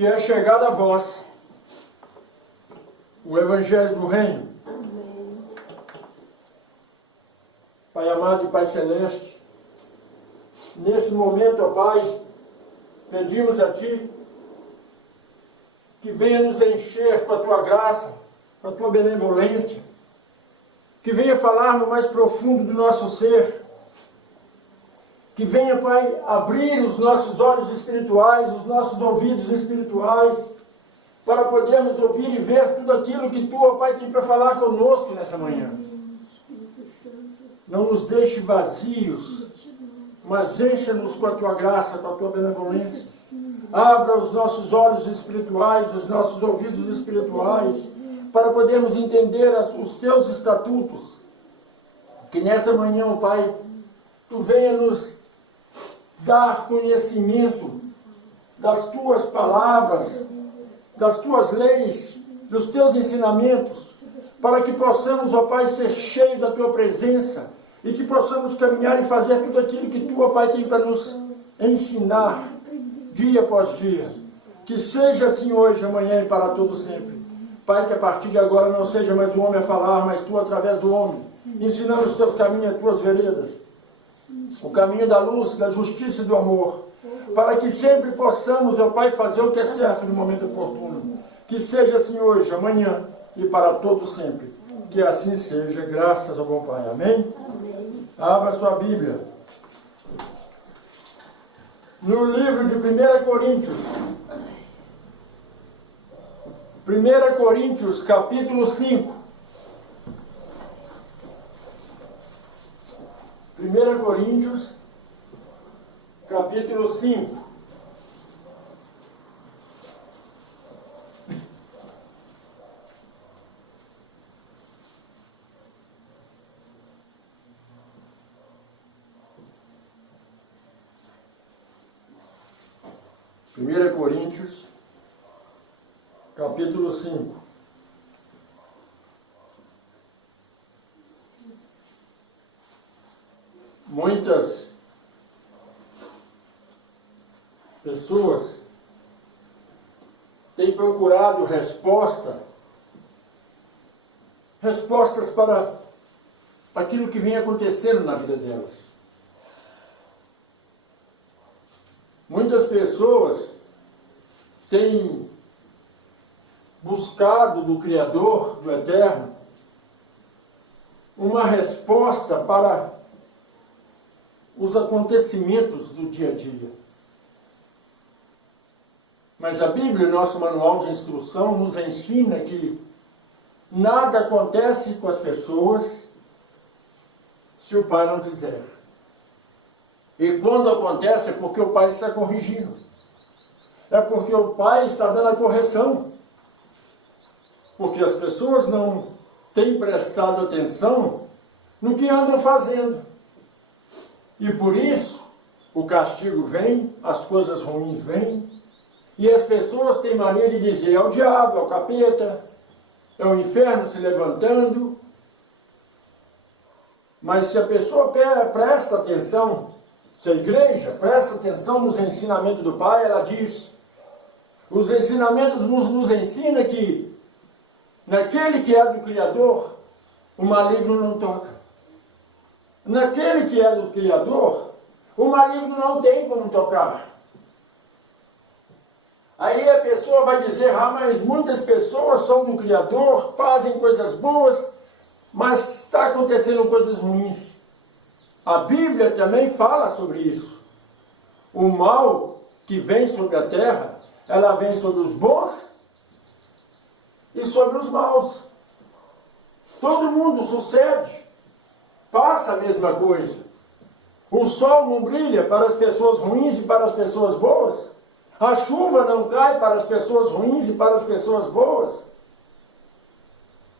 que é chegado a vós o Evangelho do Reino. Amém. Pai amado e Pai celeste, nesse momento, ó Pai, pedimos a Ti que venha nos encher com a Tua graça, com a Tua benevolência, que venha falar no mais profundo do nosso ser, que venha, Pai, abrir os nossos olhos espirituais, os nossos ouvidos espirituais, para podermos ouvir e ver tudo aquilo que Tu, ó Pai, tem para falar conosco nessa manhã. Não nos deixe vazios, mas encha-nos com a Tua graça, com a Tua benevolência. Abra os nossos olhos espirituais, os nossos ouvidos espirituais, para podermos entender os Teus estatutos. Que nessa manhã, ó Pai, Tu venha nos dar conhecimento das Tuas palavras, das Tuas leis, dos Teus ensinamentos, para que possamos, ó Pai, ser cheios da Tua presença e que possamos caminhar e fazer tudo aquilo que Tu, ó Pai, tem para nos ensinar dia após dia. Que seja assim hoje, amanhã e para todo sempre. Pai, que a partir de agora não seja mais o homem a falar, mas Tu através do homem, ensinando os Teus caminhos, as Tuas veredas, o caminho da luz, da justiça e do amor, para que sempre possamos, ó Pai, fazer o que é certo no momento oportuno. Que seja assim hoje, amanhã e para todo sempre. Que assim seja, graças ao bom Pai. Amém? Amém. Abra sua Bíblia. No livro de 1 Coríntios. 1 Coríntios, capítulo 5. 1 Coríntios, capítulo 5. Primeira Coríntios, capítulo 5. Muitas pessoas têm procurado respostas para aquilo que vem acontecendo na vida delas. Muitas pessoas têm buscado do Criador, do Eterno, uma resposta para os acontecimentos do dia a dia. Mas a Bíblia, nosso manual de instrução, nos ensina que nada acontece com as pessoas se o Pai não quiser. E quando acontece é porque o Pai está corrigindo. É porque o Pai está dando a correção. Porque as pessoas não têm prestado atenção no que andam fazendo. E por isso, o castigo vem, as coisas ruins vêm, e as pessoas têm mania de dizer, é o diabo, é o capeta, é o inferno se levantando. Mas se a pessoa presta atenção, se a igreja presta atenção nos ensinamentos do Pai, ela diz, os ensinamentos nos ensinam que naquele que é do Criador, o maligno não toca. Naquele que é do Criador, o maligno não tem como tocar. Aí a pessoa vai dizer, mas muitas pessoas são do Criador, fazem coisas boas, mas está acontecendo coisas ruins. A Bíblia também fala sobre isso. O mal que vem sobre a terra, ela vem sobre os bons e sobre os maus. Todo mundo sucede, passa a mesma coisa. O sol não brilha para as pessoas ruins e para as pessoas boas. A chuva não cai para as pessoas ruins e para as pessoas boas.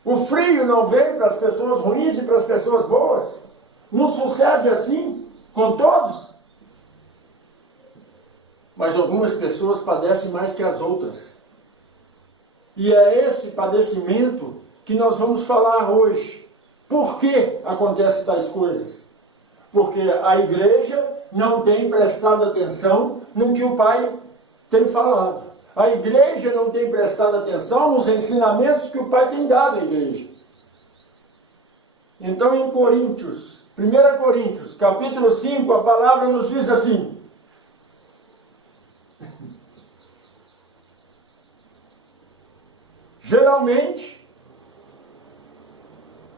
O frio não vem para as pessoas ruins e para as pessoas boas. Não sucede assim com todos. Mas algumas pessoas padecem mais que as outras. E é esse padecimento que nós vamos falar hoje. Por que acontecem tais coisas? Porque a igreja não tem prestado atenção no que o Pai tem falado. a igreja não tem prestado atenção nos ensinamentos que o Pai tem dado à igreja. Então, em Coríntios, 1 Coríntios, capítulo 5, a palavra nos diz assim: geralmente,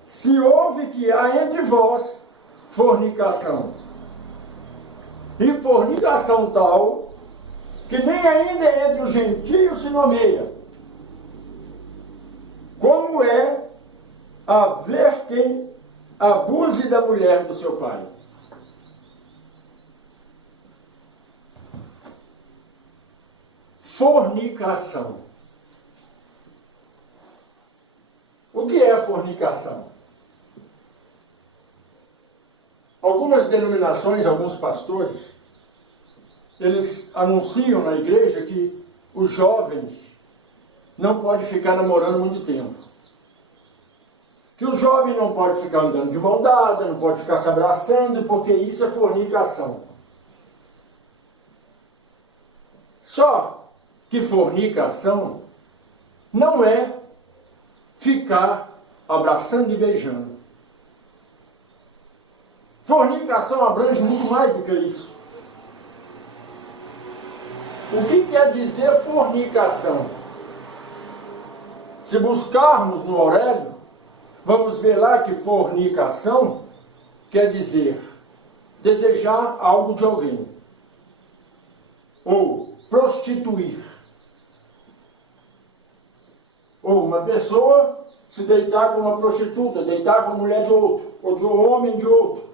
se ouve que há entre vós fornicação, e fornicação tal, que nem ainda entre os gentios se nomeia, como é haver quem abuse da mulher do seu pai. Fornicação. O que é fornicação? Algumas denominações, alguns pastores, eles anunciam na igreja que os jovens não podem ficar namorando muito tempo. Que o jovem não pode ficar andando de mão dada, não pode ficar se abraçando, porque isso é fornicação. Só que fornicação não é ficar abraçando e beijando. Fornicação abrange muito mais do que isso. O que quer dizer fornicação? Se buscarmos no Aurélio, vamos ver lá que fornicação quer dizer desejar algo de alguém, ou prostituir, ou uma pessoa se deitar com uma prostituta, deitar com a mulher de outro, ou de um homem de outro.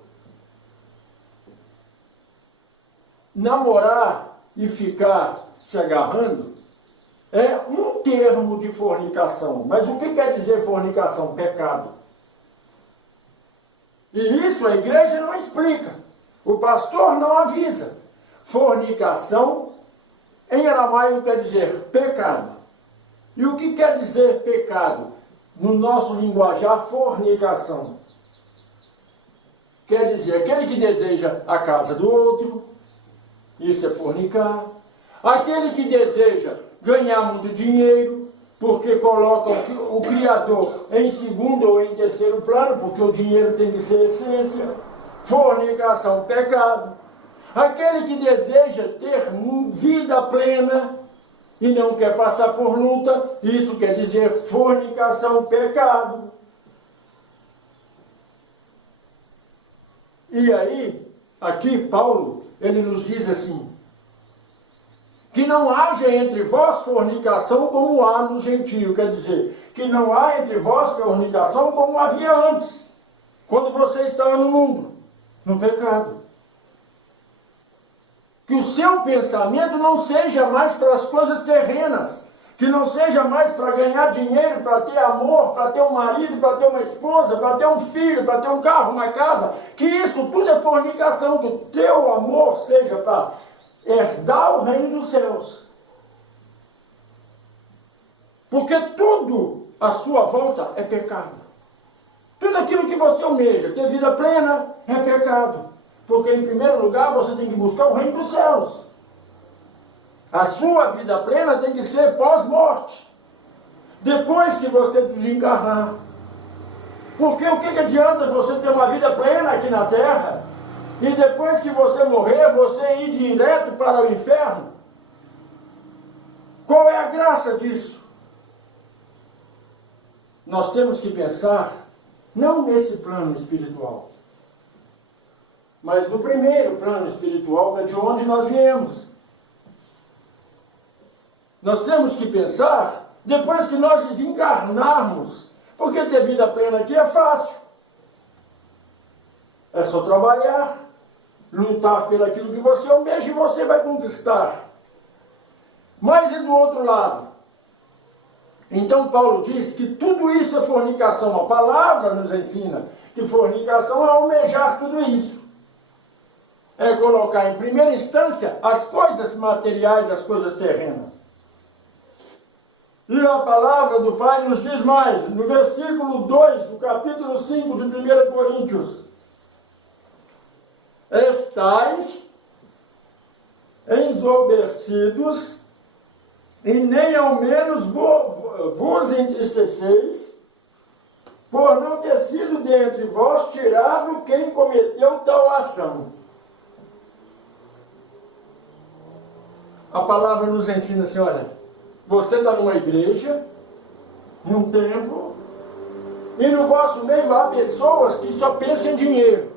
Namorar e ficar se agarrando é um termo de fornicação. Mas o que quer dizer fornicação? Pecado. E isso a igreja não explica. O pastor não avisa. Fornicação, em aramaico, quer dizer pecado. E o que quer dizer pecado? No nosso linguajar, fornicação. Quer dizer, aquele que deseja a casa do outro, isso é fornicar. Aquele que deseja ganhar muito dinheiro, porque coloca o Criador em segundo ou em terceiro plano, porque o dinheiro tem que ser essência. Fornicação, pecado. Aquele que deseja ter vida plena e não quer passar por luta, isso quer dizer fornicação, pecado. E aí, aqui Paulo, ele nos diz assim: que não haja entre vós fornicação como há no gentio. Quer dizer, que não há entre vós fornicação como havia antes, quando você estava no mundo, no pecado. Que o seu pensamento não seja mais para as coisas terrenas, que não seja mais para ganhar dinheiro, para ter amor, para ter um marido, para ter uma esposa, para ter um filho, para ter um carro, uma casa, que isso tudo é fornicação, que o teu amor seja para herdar o reino dos céus. Porque tudo à sua volta é pecado. Tudo aquilo que você almeja, ter vida plena, é pecado. Porque em primeiro lugar você tem que buscar o reino dos céus. A sua vida plena tem que ser pós-morte. Depois que você desencarnar. Porque o que adianta você ter uma vida plena aqui na terra e depois que você morrer, você ir direto para o inferno? Qual é a graça disso? Nós temos que pensar, não nesse plano espiritual, mas no primeiro plano espiritual, que é de onde nós viemos. Nós temos que pensar, depois que nós desencarnarmos, porque ter vida plena aqui é fácil. É só trabalhar, lutar pelo aquilo que você almeja e você vai conquistar. Mas e do outro lado? Então Paulo diz que tudo isso é fornicação. A palavra nos ensina que fornicação é almejar tudo isso. É colocar em primeira instância as coisas materiais, as coisas terrenas. E a palavra do Pai nos diz mais, no versículo 2 do capítulo 5 de 1 Coríntios: estais ensoberbecidos E nem ao menos vos entristeceis, por não ter sido dentre vós tirado quem cometeu tal ação. A palavra nos ensina assim, olha, você está numa igreja, num templo, e no vosso meio há pessoas que só pensam em dinheiro,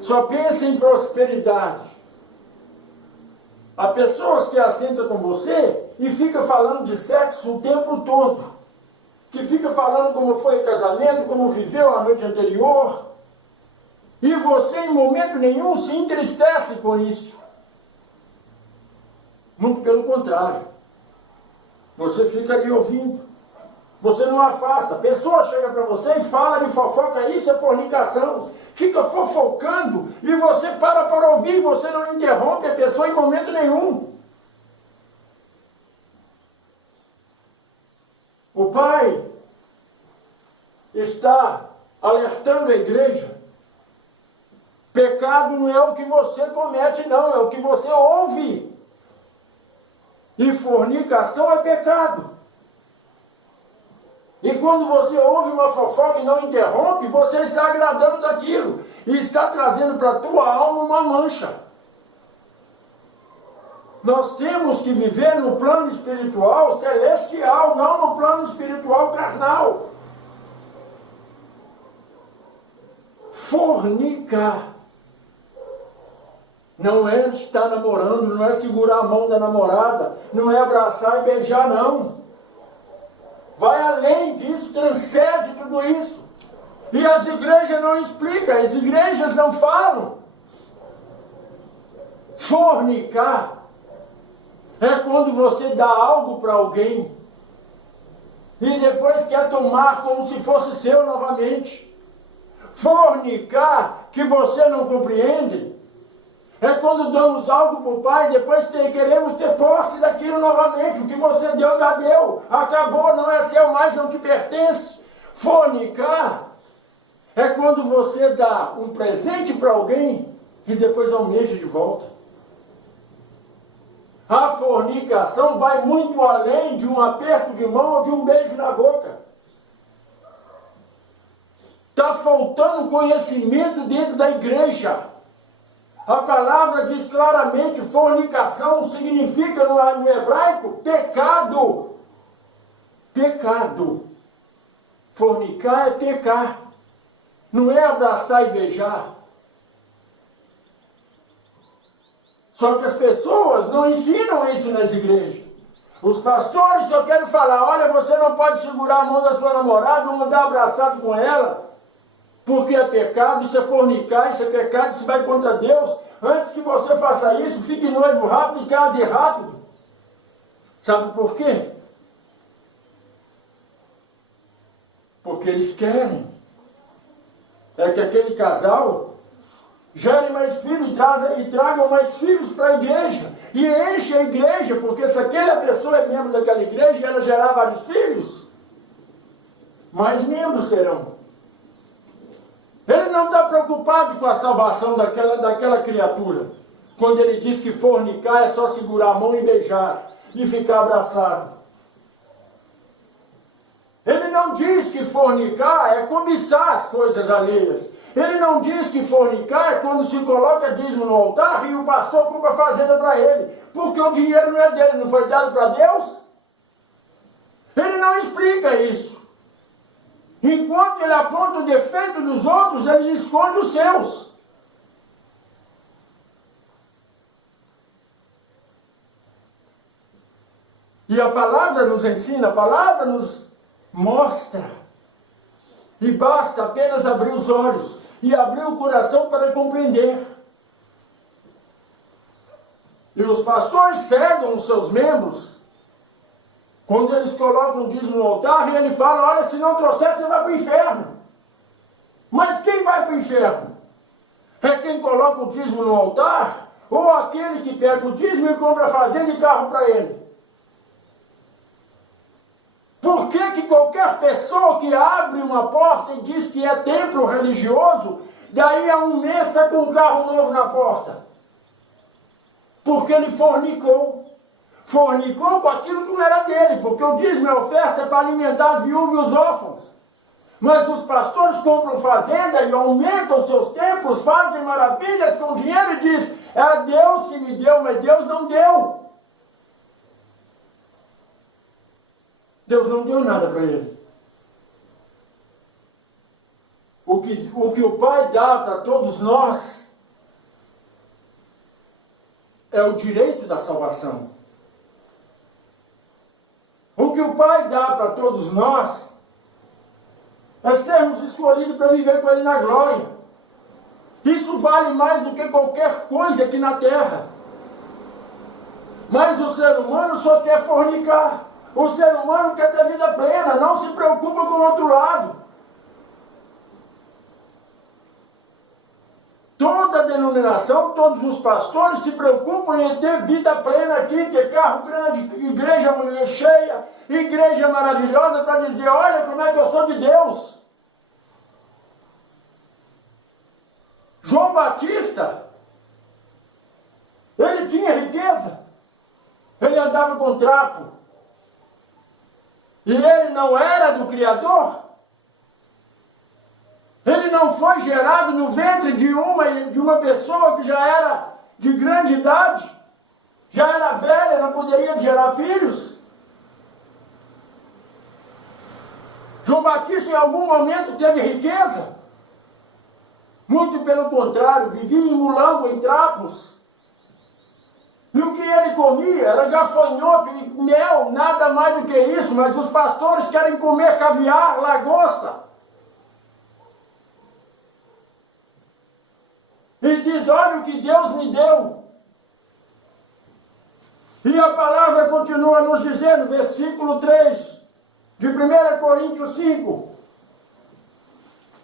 só pensam em prosperidade. Há pessoas que assentam com você e ficam falando de sexo o tempo todo, que fica falando como foi o casamento, como viveu a noite anterior, e você em momento nenhum se entristece com isso. Muito pelo contrário. Você fica ali ouvindo. Você não afasta. A pessoa chega para você e fala de fofoca, isso é fornicação. Fica fofocando e você para ouvir, você não interrompe a pessoa em momento nenhum. O Pai está alertando a igreja. Pecado não é o que você comete, não, é o que você ouve. E fornicação é pecado. E quando você ouve uma fofoca e não interrompe, você está agradando daquilo. E está trazendo para a tua alma uma mancha. Nós temos que viver no plano espiritual celestial, não no plano espiritual carnal. Fornicar não é estar namorando, não é segurar a mão da namorada, não é abraçar e beijar, não. Vai além disso, transcende tudo isso. E as igrejas não explicam, as igrejas não falam. Fornicar é quando você dá algo para alguém e depois quer tomar como se fosse seu novamente. Fornicar, que você não compreende, é quando damos algo para o Pai e depois queremos ter posse daquilo novamente. O que você deu, já deu. Acabou, não é seu mais, não te pertence. Fornicar é quando você dá um presente para alguém e depois almeja de volta. A fornicação vai muito além de um aperto de mão ou de um beijo na boca. Está faltando conhecimento dentro da igreja. A palavra diz claramente, fornicação significa no hebraico pecado. Pecado. Fornicar é pecar. Não é abraçar e beijar. Só que as pessoas não ensinam isso nas igrejas. Os pastores só querem falar, olha, você não pode segurar a mão da sua namorada ou andar abraçado com ela, porque é pecado, isso é fornicar, isso é pecado, isso vai contra Deus. Antes que você faça isso, fique noivo rápido e case rápido. Sabe por quê? Porque eles querem. É que aquele casal gere mais filhos e tragam mais filhos para a igreja. E enche a igreja, porque se aquela pessoa é membro daquela igreja e ela gerar vários filhos, mais membros terão. Ele não está preocupado com a salvação daquela criatura. Quando ele diz que fornicar é só segurar a mão e beijar e ficar abraçado. Ele não diz que fornicar é cobiçar as coisas alheias. Ele não diz que fornicar é quando se coloca dízimo no altar e o pastor compra a fazenda para ele. Porque o dinheiro não é dele, não foi dado para Deus? Ele não explica isso. Enquanto ele aponta o defeito dos outros, ele esconde os seus. E a palavra nos ensina, a palavra nos mostra. E basta apenas abrir os olhos e abrir o coração para compreender. E os pastores cegam os seus membros quando eles colocam o dízimo no altar e ele fala, olha, se não trouxer, você vai para o inferno. Mas quem vai para o inferno? É quem coloca o dízimo no altar ou aquele que pega o dízimo e compra fazenda e carro para ele? Por que qualquer pessoa que abre uma porta e diz que é templo religioso, daí a um mês está com um carro novo na porta? Porque ele fornicou. fornicou com aquilo que não era dele, porque o dízimo e a oferta é para alimentar as viúvas e os órfãos. Mas os pastores compram fazenda e aumentam seus templos, fazem maravilhas com dinheiro e diz, é Deus que me deu, mas Deus não deu. Deus não deu nada para ele. O que o Pai dá para todos nós é o direito da salvação. O que o Pai dá para todos nós é sermos escolhidos para viver com Ele na glória. Isso vale mais do que qualquer coisa aqui na terra. Mas o ser humano só quer fornicar. O ser humano quer ter vida plena, não se preocupa com o outro lado. Toda denominação, todos os pastores se preocupam em ter vida plena aqui, ter carro grande, igreja cheia, igreja maravilhosa, para dizer, olha como é que eu sou de Deus. João Batista, ele tinha riqueza, ele andava com trapo, e ele não era do Criador. Ele não foi gerado no ventre de uma pessoa que já era de grande idade, já era velha, não poderia gerar filhos. João Batista em algum momento teve riqueza? Muito pelo contrário, vivia em mulambo, em trapos. E o que ele comia era gafanhoto e mel, nada mais do que isso, mas os pastores querem comer caviar, lagosta. E diz, olha o que Deus me deu. E a palavra continua nos dizendo, versículo 3, de 1 Coríntios 5.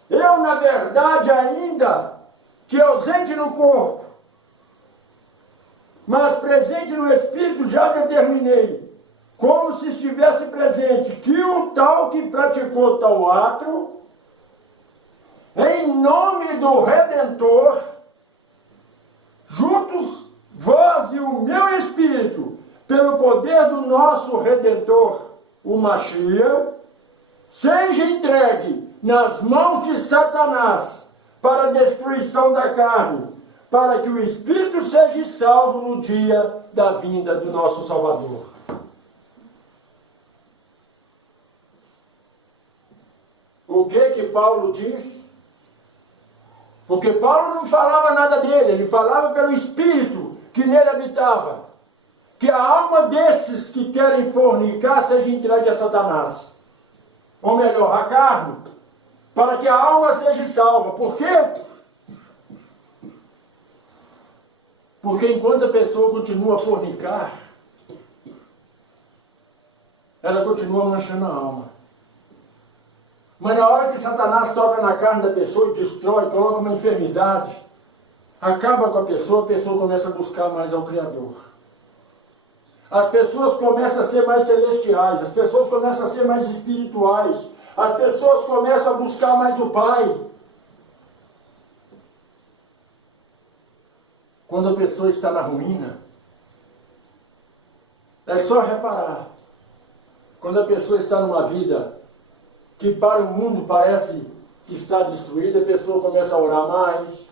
Eu, na verdade, ainda que ausente no corpo, mas presente no Espírito, já determinei, como se estivesse presente, que o tal que praticou tal ato, em nome do Redentor, juntos, vós e o meu Espírito, pelo poder do nosso Redentor, o Mashiach, seja entregue nas mãos de Satanás para a destruição da carne, para que o Espírito seja salvo no dia da vinda do nosso Salvador. O que Paulo diz? Porque Paulo não falava nada dele, ele falava pelo Espírito que nele habitava. Que a alma desses que querem fornicar seja entregue a Satanás. Ou melhor, a carne, para que a alma seja salva. Por quê? Porque enquanto a pessoa continua a fornicar, ela continua manchando a alma. Mas na hora que Satanás toca na carne da pessoa e destrói, coloca uma enfermidade, acaba com a pessoa começa a buscar mais ao Criador. As pessoas começam a ser mais celestiais, as pessoas começam a ser mais espirituais, as pessoas começam a buscar mais o Pai. Quando a pessoa está na ruína, é só reparar. Quando a pessoa está numa vida que para o mundo parece que está destruída, a pessoa começa a orar mais,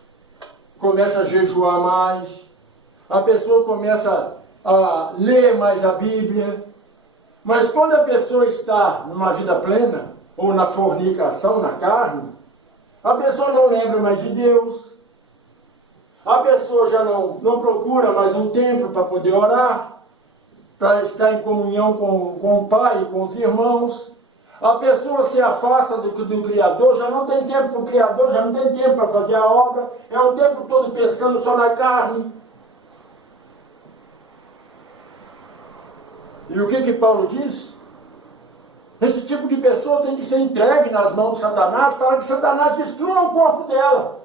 começa a jejuar mais, a pessoa começa a ler mais a Bíblia. Mas quando a pessoa está numa vida plena, ou na fornicação, na carne, a pessoa não lembra mais de Deus, a pessoa já não procura mais um tempo para poder orar, para estar em comunhão com o Pai e com os irmãos. A pessoa se afasta do Criador, já não tem tempo com o Criador, já não tem tempo para fazer a obra, é o tempo todo pensando só na carne. E o que Paulo diz? Esse tipo de pessoa tem que ser entregue nas mãos de Satanás, para que Satanás destrua o corpo dela,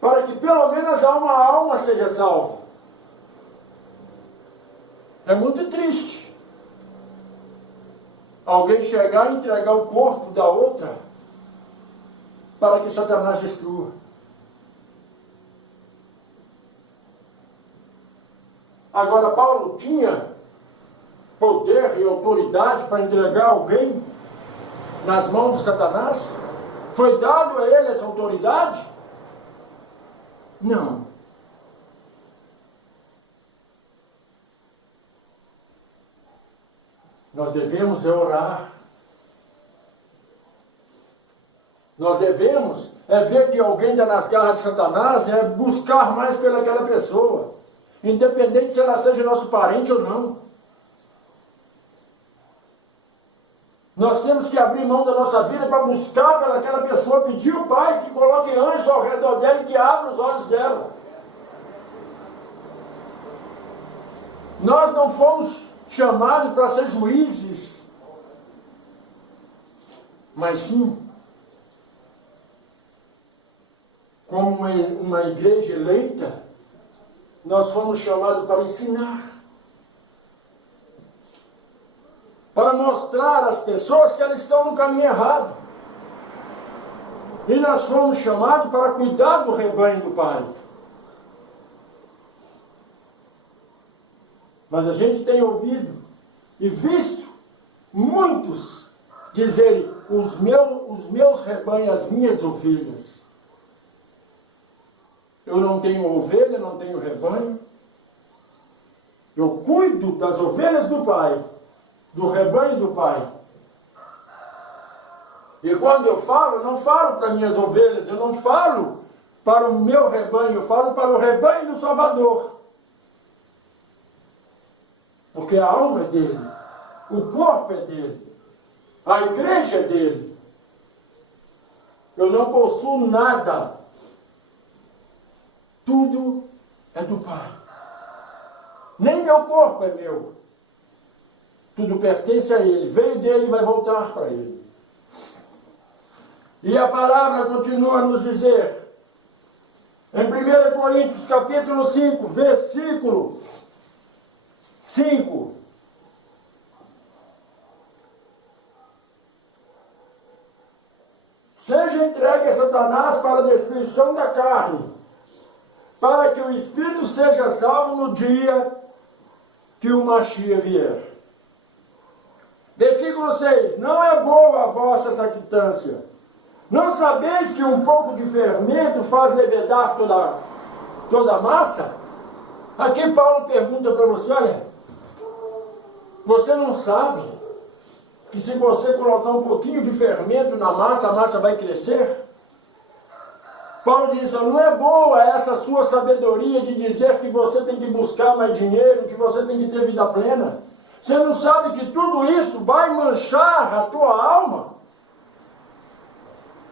para que pelo menos uma alma seja salva. É muito triste alguém chegar e entregar o corpo da outra para que Satanás destrua. Agora, Paulo tinha poder e autoridade para entregar alguém nas mãos de Satanás? Foi dado a ele essa autoridade? Não. Nós devemos orar. Nós devemos ver que alguém está nas garras de Satanás, buscar mais pelaquela pessoa, independente se ela seja nosso parente ou não. Nós temos que abrir mão da nossa vida para buscar pelaquela pessoa, pedir ao Pai que coloque anjos ao redor dela e que abra os olhos dela. Nós não fomos chamados para ser juízes, mas sim como uma igreja eleita, nós fomos chamados para ensinar, para mostrar às pessoas que elas estão no caminho errado. E nós fomos chamados para cuidar do rebanho do Pai. Mas a gente tem ouvido e visto muitos dizerem: os meus rebanhos, as minhas ovelhas. Eu não tenho ovelha, não tenho rebanho. Eu cuido das ovelhas do Pai, do rebanho do Pai. E quando eu falo, não falo para minhas ovelhas, eu não falo para o meu rebanho, eu falo para o rebanho do Salvador. Porque a alma é dele, o corpo é dele, a igreja é dele. Eu não possuo nada. Tudo é do Pai. Nem meu corpo é meu. Tudo pertence a Ele. Veio dele e vai voltar para Ele. E a palavra continua a nos dizer, em 1 Coríntios capítulo 5, versículo 5. Seja entregue a Satanás para a destruição da carne, para que o Espírito seja salvo no dia que o Machia vier. Versículo 6. Não é boa a vossa jactância. Não sabeis que um pouco de fermento faz levedar toda a massa? Aqui Paulo pergunta para você: olha, você não sabe que se você colocar um pouquinho de fermento na massa, a massa vai crescer? Paulo diz: não é boa essa sua sabedoria de dizer que você tem que buscar mais dinheiro, que você tem que ter vida plena. Você não sabe que tudo isso vai manchar a tua alma?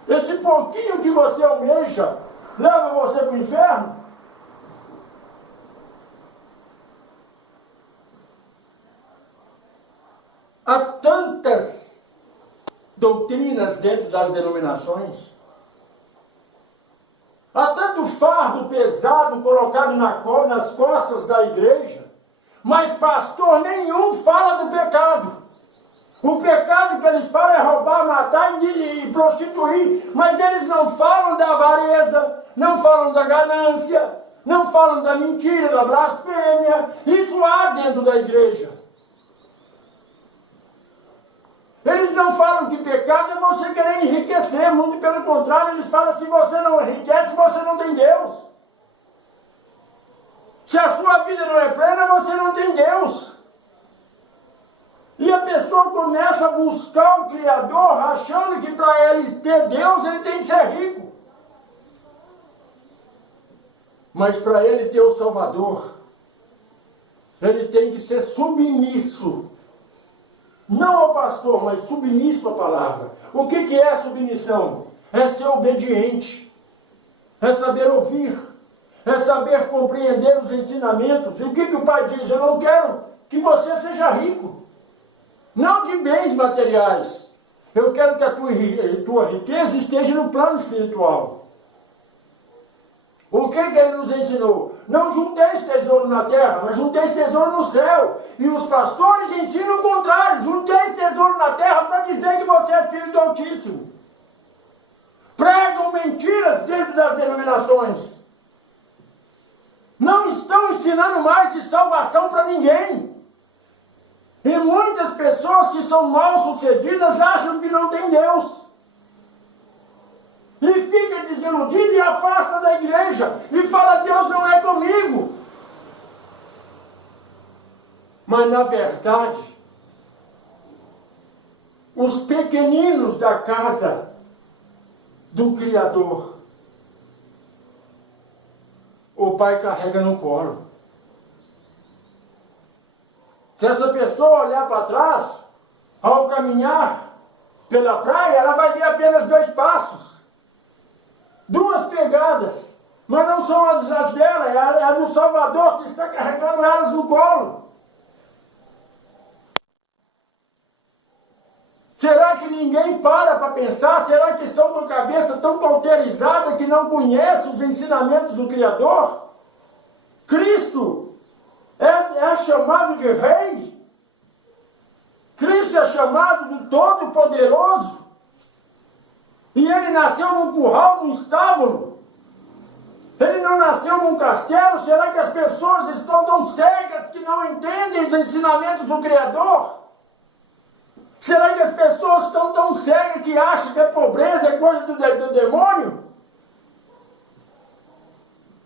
Esse pouquinho que você almeja leva você para o inferno? Há tantas doutrinas dentro das denominações. Há tanto fardo pesado colocado nas costas da igreja, mas pastor nenhum fala do pecado. O pecado que eles falam é roubar, matar e prostituir, mas eles não falam da avareza, não falam da ganância, não falam da mentira, da blasfêmia. Isso há dentro da igreja. Eles não falam que pecado é você querer enriquecer, muito pelo contrário, eles falam: se você não enriquece, você não tem Deus. Se a sua vida não é plena, você não tem Deus. E a pessoa começa a buscar o Criador, achando que para ele ter Deus, ele tem que ser rico. Mas para ele ter o Salvador, ele tem que ser submisso. Não ao pastor, mas submisso à palavra. O que é submissão? É ser obediente. É saber ouvir. É saber compreender os ensinamentos. E o que o Pai diz? Eu não quero que você seja rico. Não de bens materiais. Eu quero que a tua riqueza esteja no plano espiritual. O que ele nos ensinou? Não junteis tesouro na terra, mas junteis tesouro no céu. E os pastores ensinam o contrário: junteis tesouro na terra para dizer que você é filho do Altíssimo. Pregam mentiras dentro das denominações. Não estão ensinando mais de salvação para ninguém. E muitas pessoas que são mal-sucedidas acham que não tem Deus. E fica desiludido e afasta da igreja. E fala, Deus não é comigo. Mas na verdade, os pequeninos da casa do Criador, o Pai carrega no colo. Se essa pessoa olhar para trás, ao caminhar pela praia, ela vai ver apenas 2 passos, 2 pegadas, mas não são as dela, é a do Salvador que está carregando elas no colo. Será que ninguém para pensar? Será que estão com a cabeça tão cauterizada que não conhecem os ensinamentos do Criador? Cristo é chamado de Rei. Cristo é chamado de Todo-Poderoso. E ele nasceu num curral, num estábulo. Ele não nasceu num castelo. Será que as pessoas estão tão cegas que não entendem os ensinamentos do Criador? Será que as pessoas estão tão cegas que acham que a pobreza é coisa do demônio?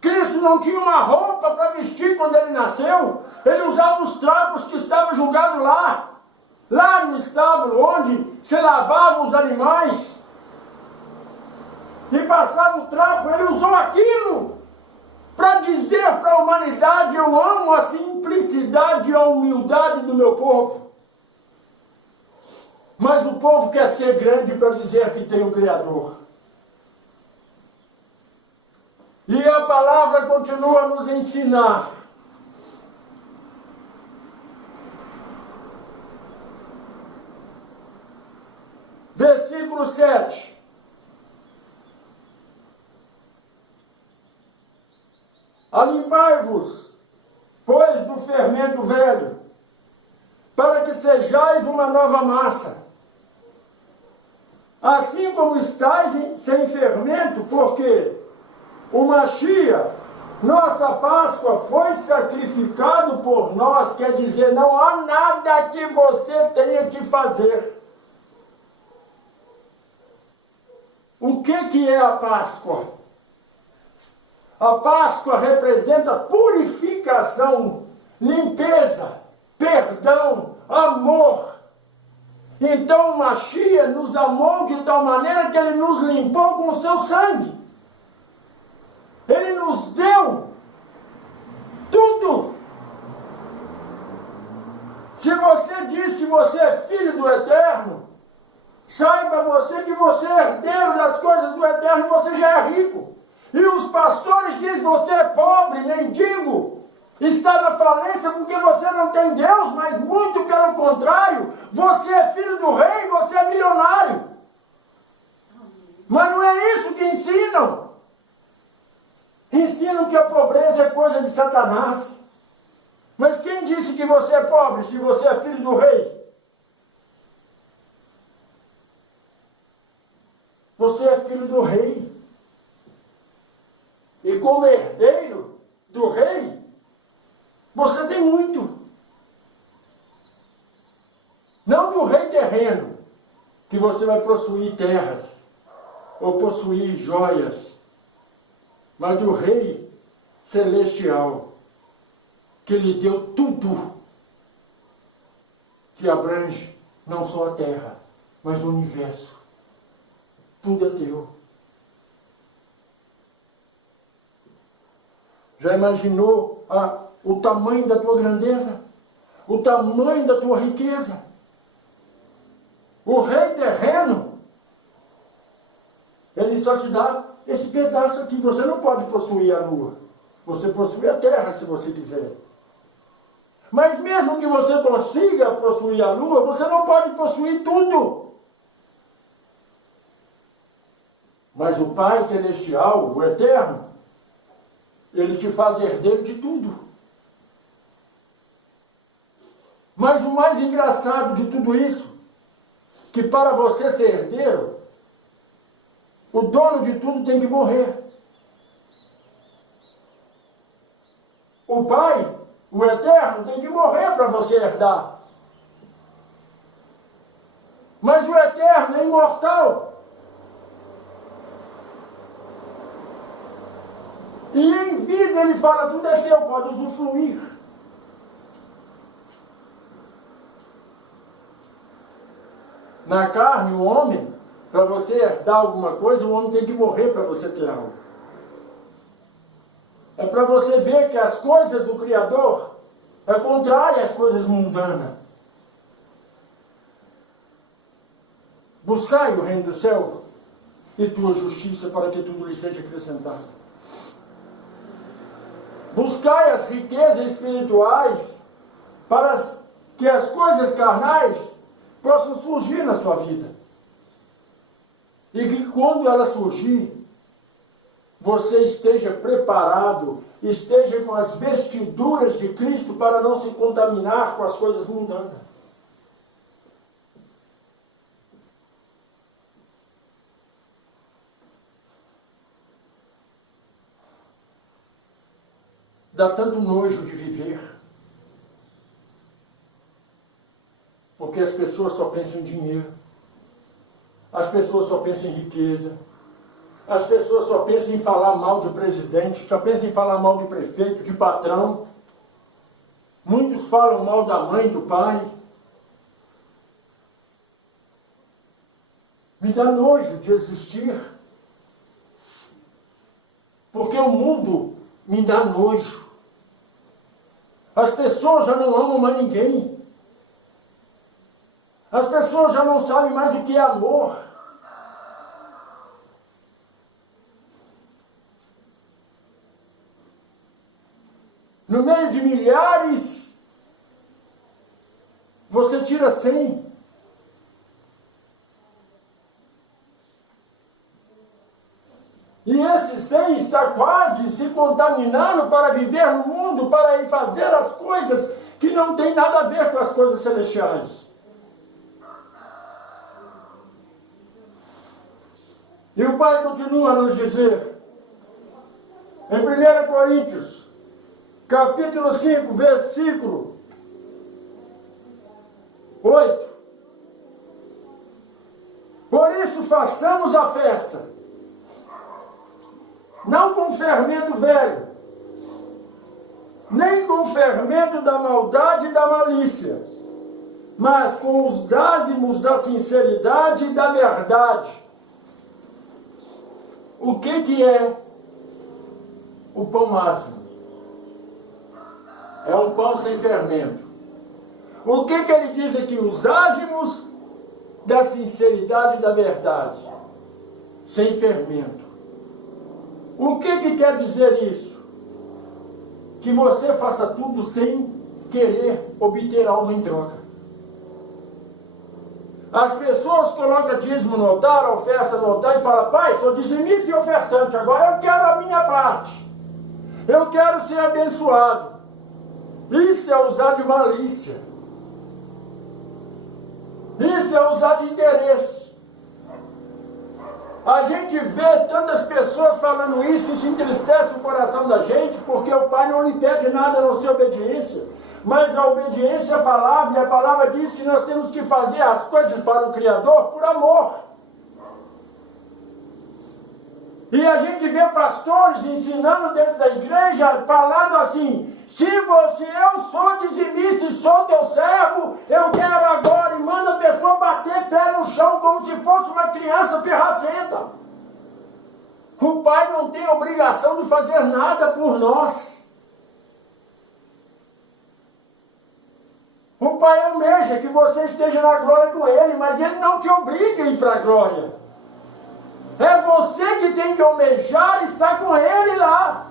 Cristo não tinha uma roupa para vestir quando ele nasceu. Ele usava os trapos que estavam jogados lá no estábulo, onde se lavavam os animais. E passava o trapo. Ele usou aquilo para dizer para a humanidade: eu amo a simplicidade e a humildade do meu povo. Mas o povo quer ser grande para dizer que tem o Criador. E a palavra continua a nos ensinar. Versículo 7. Alimpai-vos, pois, do fermento velho, para que sejais uma nova massa. Assim como estáis sem fermento, porque o Machia, nossa Páscoa, foi sacrificado por nós, quer dizer, não há nada que você tenha que fazer. O que é a Páscoa? A Páscoa representa purificação, limpeza, perdão, amor. Então o Machia nos amou de tal maneira que ele nos limpou com o seu sangue. Ele nos deu tudo. Se você diz que você é filho do Eterno, saiba você que você é herdeiro das coisas do Eterno e você já é rico. E os pastores dizem que você é pobre, mendigo, está na falência porque você não tem Deus, mas muito pelo contrário, você é filho do rei, você é milionário. Mas não é isso que ensinam. Ensinam que a pobreza é coisa de Satanás. Mas quem disse que você é pobre se você é filho do rei? Você é filho do rei. E como herdeiro do rei, você tem muito. Não do rei terreno, que você vai possuir terras, ou possuir joias, mas do rei celestial, que lhe deu tudo, que abrange não só a terra, mas o universo. Tudo é teu. Já imaginou o tamanho da tua grandeza? O tamanho da tua riqueza? O rei terreno, ele só te dá esse pedaço aqui. Você não pode possuir a lua. Você possui a terra se você quiser. Mas mesmo que você consiga possuir a lua, você não pode possuir tudo. Mas o Pai Celestial, o Eterno, ele te faz herdeiro de tudo. Mas o mais engraçado de tudo isso, que para você ser herdeiro, o dono de tudo tem que morrer. o Pai, o Eterno, tem que morrer para você herdar. Mas o Eterno é imortal. E em vida ele fala, tudo é seu, pode usufruir. Na carne, o homem, para você herdar alguma coisa, o homem tem que morrer para você ter algo. É para você ver que as coisas do Criador é contrária às coisas mundanas. Buscai o reino do céu e tua justiça para que tudo lhe seja acrescentado. Buscai as riquezas espirituais para que as coisas carnais possam surgir na sua vida. E que quando ela surgir, você esteja preparado, esteja com as vestiduras de Cristo para não se contaminar com as coisas mundanas. Dá tanto nojo de viver, porque as pessoas só pensam em dinheiro, as pessoas só pensam em riqueza, as pessoas só pensam em falar mal de presidente, só pensam em falar mal de prefeito, de patrão. Muitos falam mal da mãe, do pai. Me dá nojo de existir, porque o mundo me dá nojo. As pessoas já não amam mais ninguém. As pessoas já não sabem mais o que é amor. No meio de milhares, você tira 100. E esse 100 está quase se contaminando para viver no mundo, para ir fazer as coisas que não tem nada a ver com as coisas celestiais. E o Pai continua a nos dizer, em 1 Coríntios, capítulo 5, versículo 8. Por isso façamos a festa, não com fermento velho, nem com fermento da maldade e da malícia, mas com os ázimos da sinceridade e da verdade. O que é o pão ázimo? É um pão sem fermento. O que ele diz aqui? Os ázimos da sinceridade e da verdade, sem fermento. O que quer dizer isso? Que você faça tudo sem querer obter algo em troca. As pessoas colocam dízimo no altar, oferta no altar e falam, pai, sou dizimista e ofertante, agora eu quero a minha parte. Eu quero ser abençoado. Isso é usar de malícia. Isso é usar de interesse. A gente vê tantas pessoas falando isso entristece o coração da gente, porque o Pai não lhe pede nada a não ser obediência. Mas a obediência à palavra, e a palavra diz que nós temos que fazer as coisas para o Criador por amor. E a gente vê pastores ensinando dentro da igreja, falando assim, se eu sou dizimista e sou teu servo, eu quero agora, e manda a pessoa bater pé no chão como se fosse uma criança pirracenta. O Pai não tem obrigação de fazer nada por nós. O Pai almeja que você esteja na glória com Ele, mas Ele não te obriga a ir para a glória. É você que tem que almejar estar com Ele lá.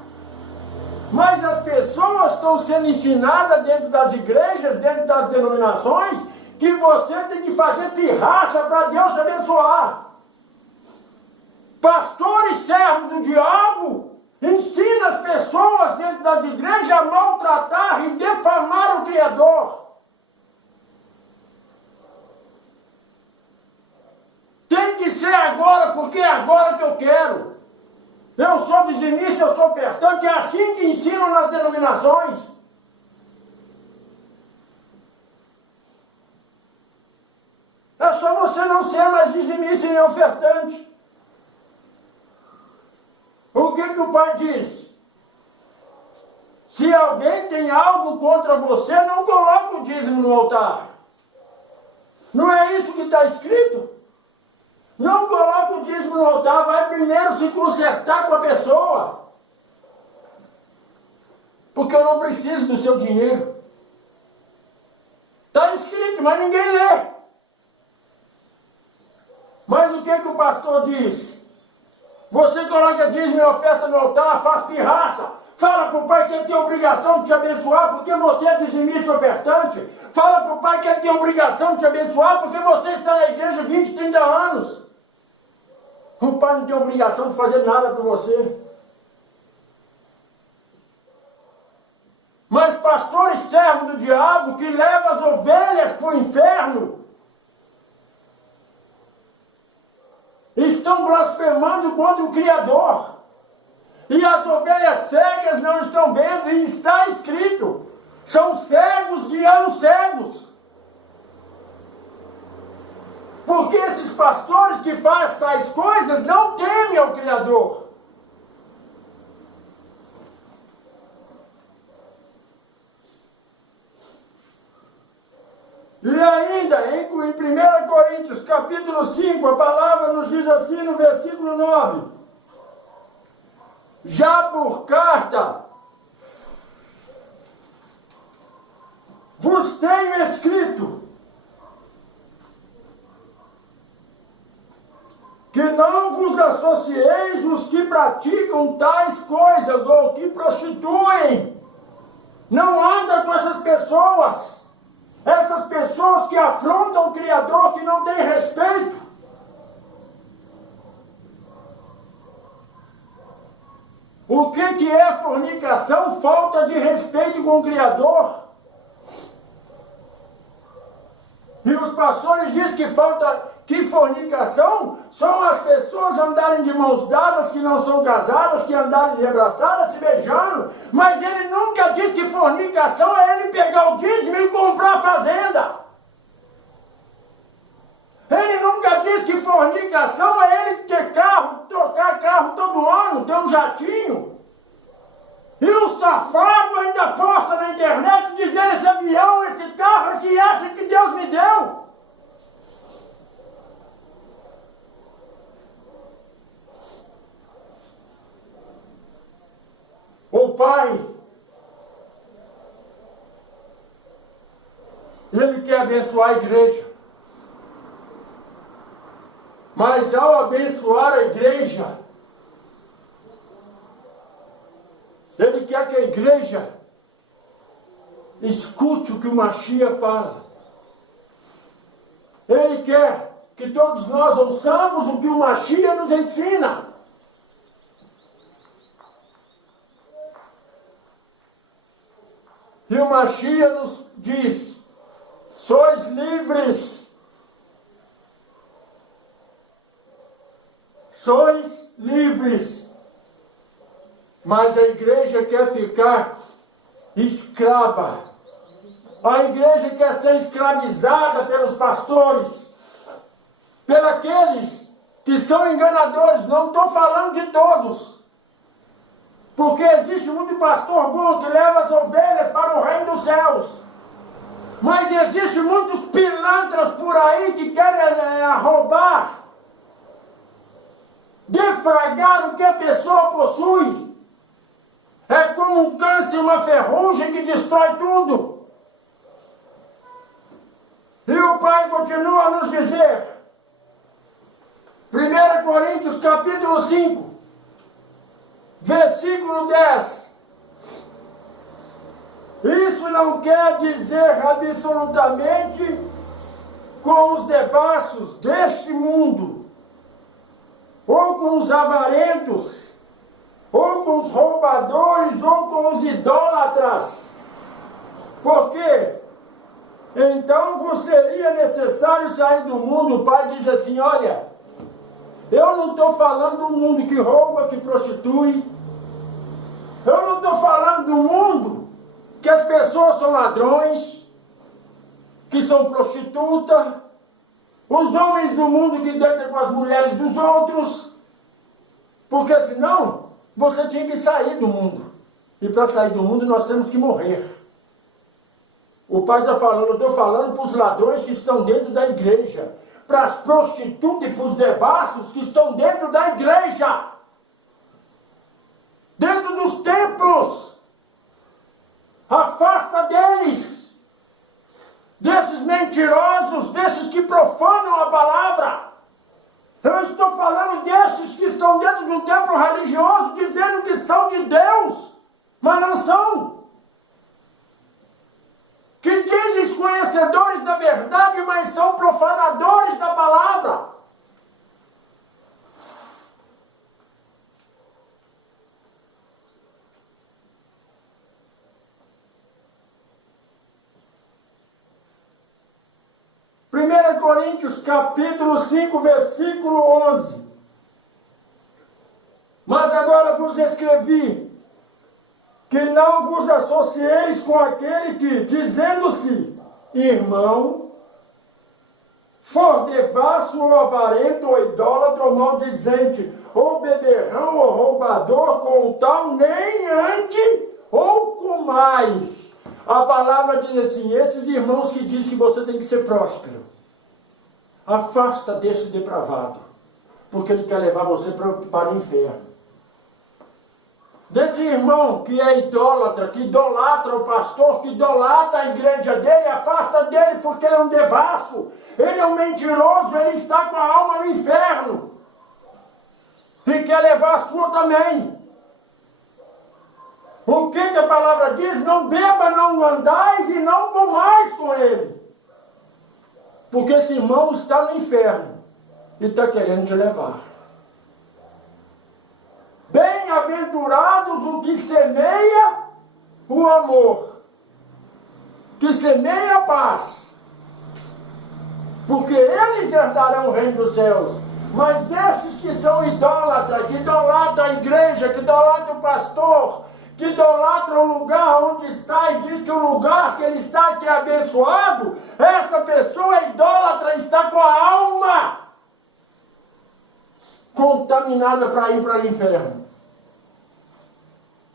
Mas as pessoas estão sendo ensinadas dentro das igrejas, dentro das denominações, que você tem que fazer pirraça para Deus te abençoar. Pastor e servo do diabo ensina as pessoas dentro das igrejas a maltratar e defamar o Criador. Tem que ser agora, porque é agora que eu quero. Eu sou dizimista, eu sou ofertante, é assim que ensinam nas denominações. É só você não ser mais dizimista e ofertante. O que o pai diz? Se alguém tem algo contra você, não coloque o dízimo no altar. Não é isso que está escrito? Não coloque o dízimo no altar, vai primeiro se consertar com a pessoa. Porque eu não preciso do seu dinheiro. Está escrito, mas ninguém lê. Mas o que o pastor diz? Você coloca dízimo e oferta no altar, faz pirraça. Fala para o pai que ele tem obrigação de te abençoar porque você é dizimista ofertante. Fala para o pai que ele tem obrigação de te abençoar porque você está na igreja 20, 30 anos. O pai não tem obrigação de fazer nada por você. Mas pastores servos do diabo que levam as ovelhas para o inferno estão blasfemando contra o Criador. E as ovelhas cegas não estão vendo, e está escrito: são cegos guiando cegos. Porque esses pastores que fazem tais coisas não temem ao Criador. E ainda, em 1 Coríntios capítulo 5, a palavra nos diz assim no versículo 9: já por carta vos tenho escrito que não vos associeis os que praticam tais coisas ou que prostituem. Não anda com essas pessoas. Essas pessoas que afrontam o Criador, que não têm respeito. O que é fornicação? Falta de respeito com o Criador. E os pastores dizem que fornicação são as pessoas andarem de mãos dadas, que não são casadas, que andarem de abraçadas, se beijando. Mas ele nunca diz que fornicação é ele pegar o dízimo e comprar a fazenda. Ele nunca diz que fornicação é ele ter carro, trocar carro todo ano, ter um jatinho. E o safado ainda posta na internet dizendo: esse avião, esse carro, esse acha que Deus me deu. O pai, ele quer abençoar a igreja. Mas ao abençoar a igreja, ele quer que a igreja escute o que o Mashiach fala. Ele quer que todos nós ouçamos o que o Mashiach nos ensina. E o Mashiach nos diz: sois livres. Sois livres. Mas a igreja quer ficar escrava. A igreja quer ser escravizada pelos pastores, pelos que são enganadores. Não estou falando de todos, porque existe muito pastor bom que leva as ovelhas para o reino dos céus. Mas existe muitos pilantras por aí que querem roubar, defragar o que a pessoa possui. É como um câncer, uma ferrugem que destrói tudo. E o Pai continua a nos dizer, 1 Coríntios capítulo 5, versículo 10. Isso não quer dizer absolutamente com os devassos deste mundo, ou com os avarentos, ou com os roubadores, ou com os idólatras. Por quê? Então vos seria necessário sair do mundo. O Pai diz assim: olha, Eu não estou falando do mundo que rouba, que prostitui. Eu não estou falando do mundo que as pessoas são ladrões, que são prostitutas, os homens do mundo que deitam com as mulheres dos outros, porque senão você tinha que sair do mundo. E para sair do mundo nós temos que morrer. O pai está falando, eu estou falando para os ladrões que estão dentro da igreja, para as prostitutas e para os devassos que estão dentro da igreja, dentro dos templos. Afasta deles, desses mentirosos, desses que profanam a palavra. Eu estou falando desses que estão dentro de um templo religioso dizendo que são de Deus, mas não são. Que dizem conhecedores da verdade, mas são profanadores da palavra. Primeira Coríntios capítulo 5, versículo 11. Mas agora vos escrevi que não vos associeis com aquele que, dizendo-se irmão, for devasso ou avarento ou idólatra ou maldizente, ou beberrão ou roubador, com tal nem ande ou com mais. A palavra diz assim, esses irmãos que dizem que você tem que ser próspero, afasta desse depravado, porque ele quer levar você para o inferno. Desse irmão que é idólatra, que idolatra o pastor, que idolatra a igreja dele, afasta dele, porque ele é um devasso, ele é um mentiroso, ele está com a alma no inferno e quer levar a sua também. O que a palavra diz? Não beba, não andais e não comais com ele, porque esse irmão está no inferno e está querendo te levar. Bem-aventurados o que semeia o amor, que semeia a paz, porque eles herdarão o reino dos céus. Mas esses que são idólatras, que idolatram a igreja, que idolatram o pastor, que idolatram o lugar onde está e diz que o lugar que ele está aqui é abençoado, essa pessoa idólatra está com a alma contaminada para ir para o inferno.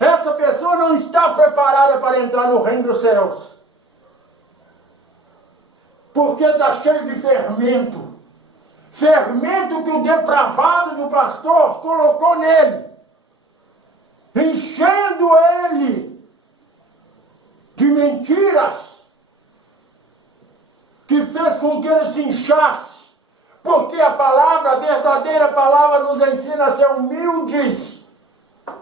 Essa pessoa não está preparada para entrar no reino dos céus, porque está cheio de fermento. Fermento que o depravado do pastor colocou nele, enchendo ele de mentiras, que fez com que ele se inchasse, porque a palavra, a verdadeira palavra, nos ensina a ser humildes,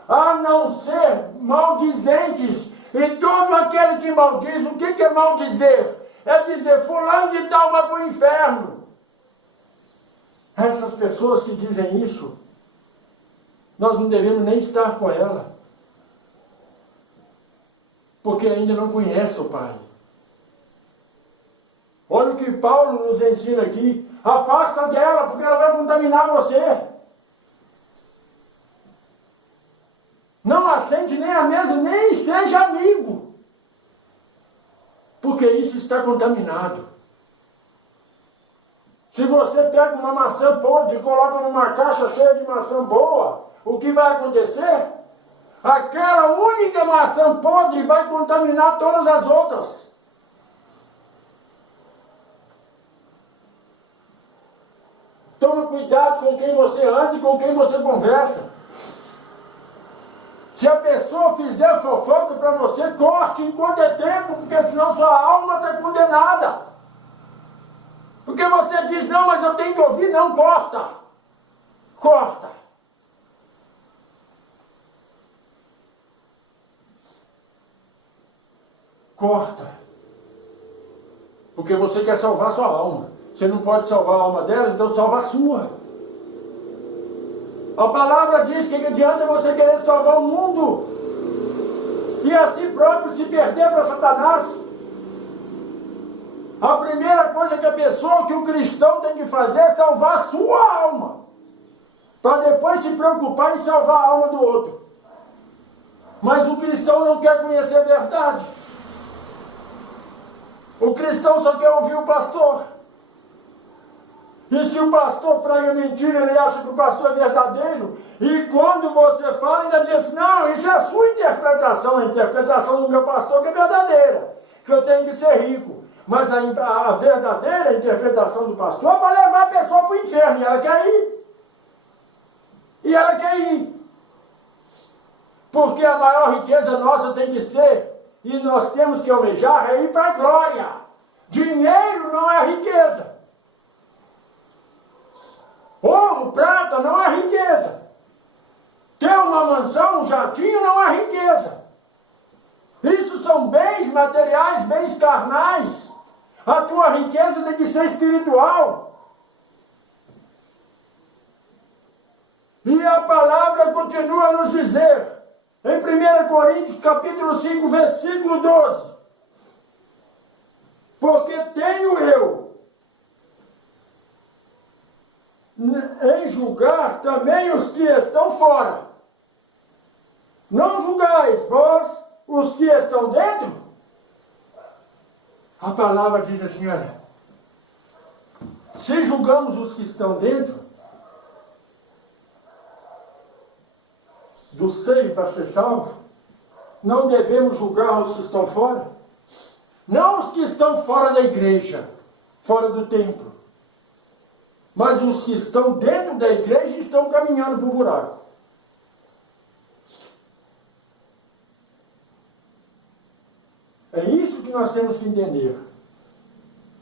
a não ser maldizentes. E todo aquele que maldiz, o que é maldizer? É dizer, fulano de tal vai para o inferno. Essas pessoas que dizem isso, nós não devemos nem estar com ela, porque ainda não conhece o Pai. Olha o que Paulo nos ensina aqui, afasta dela, porque ela vai contaminar você. Não assente nem à mesa, nem seja amigo, porque isso está contaminado. Se você pega uma maçã podre e coloca numa caixa cheia de maçã boa, o que vai acontecer? Aquela única maçã podre vai contaminar todas as outras. Tome cuidado com quem você anda e com quem você conversa. Se a pessoa fizer fofoca para você, corte enquanto é tempo, porque senão sua alma está condenada. Porque você diz, não, mas eu tenho que ouvir, não, corta. Corta. Corta. Porque você quer salvar sua alma. Você não pode salvar a alma dela, então salva a sua. A palavra diz que adianta você querer salvar o mundo e a si próprio se perder para Satanás. A primeira coisa que a pessoa, que o cristão tem que fazer é salvar a sua alma. para depois se preocupar em salvar a alma do outro. Mas o cristão não quer conhecer a verdade. O cristão só quer ouvir o pastor. E se o pastor prega mentira, ele acha que o pastor é verdadeiro. E quando você fala, ainda diz, não, isso é a sua interpretação, a interpretação do meu pastor que é verdadeira, que eu tenho que ser rico. Mas a verdadeira interpretação do pastor é para levar a pessoa para o inferno, e ela quer ir. E ela quer ir. Porque a maior riqueza nossa tem que ser, e nós temos que almejar, é ir para a glória. Dinheiro não é riqueza. Ouro, prata não é riqueza. Ter uma mansão, um jatinho não é riqueza. Isso são bens materiais, bens carnais. A tua riqueza tem que ser espiritual. E a palavra continua a nos dizer, em 1 Coríntios capítulo 5, versículo 12. Porque tenho eu em julgar também os que estão fora. Não julgais vós os que estão dentro? A palavra diz assim, olha, se julgamos os que estão dentro, do seio para ser salvo, não devemos julgar os que estão fora? Não os que estão fora da igreja, fora do templo, mas os que estão dentro da igreja e estão caminhando para o buraco. É isso que nós temos que entender.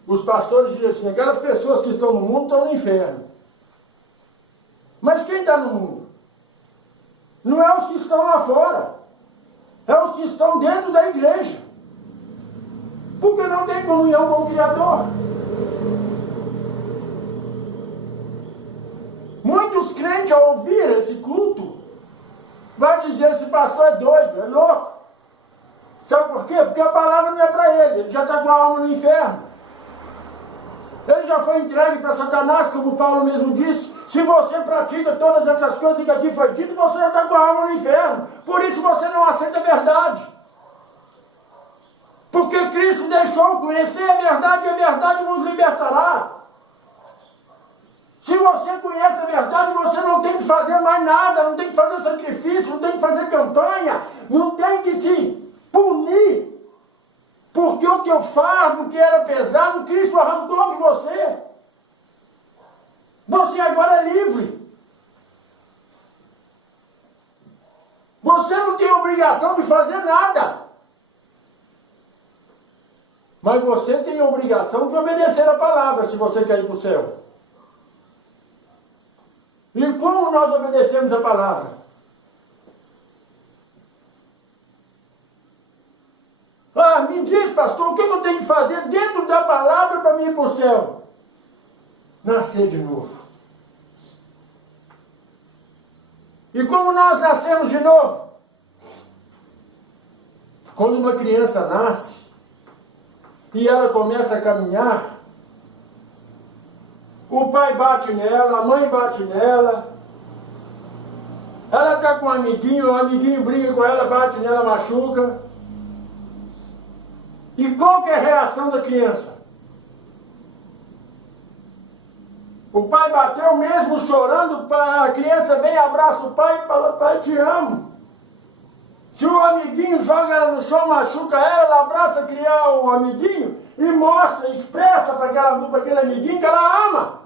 Os pastores dizem assim, aquelas pessoas que estão no mundo estão no inferno. Mas quem está no mundo? Não é os que estão lá fora, é os que estão dentro da igreja. Porque não tem comunhão com o Criador. Muitos crentes, ao ouvir esse culto, vai dizer, esse pastor é doido, é louco. Sabe por quê? Porque a palavra não é para ele, ele já está com a alma no inferno. Ele já foi entregue para Satanás, como Paulo mesmo disse. Se você pratica todas essas coisas que aqui foi dito, você já está com a alma no inferno. Por isso você não aceita a verdade. Porque Cristo deixou conhecer a verdade e a verdade vos libertará. Se você conhece a verdade, você não tem que fazer mais nada, não tem que fazer sacrifício, não tem que fazer campanha, não tem que se punir. Porque o teu fardo, que era pesado, Cristo arrancou de você. Você agora é livre. Você não tem obrigação de fazer nada. Mas você tem a obrigação de obedecer a palavra, se você quer ir para o céu. E como nós obedecemos a palavra? Ah, me diz, pastor, o que eu tenho que fazer dentro da palavra para mim ir para o céu? Nascer de novo. E como nós nascemos de novo? Quando uma criança nasce e ela começa a caminhar, o pai bate nela, a mãe bate nela, ela está com um amiguinho, o amiguinho briga com ela, bate nela, machuca. E qual que é a reação da criança? O pai bateu mesmo chorando, a criança vem, abraça o pai e fala, pai, te amo. Se o amiguinho joga ela no chão, machuca ela abraça o amiguinho e mostra, expressa para aquele amiguinho que ela ama.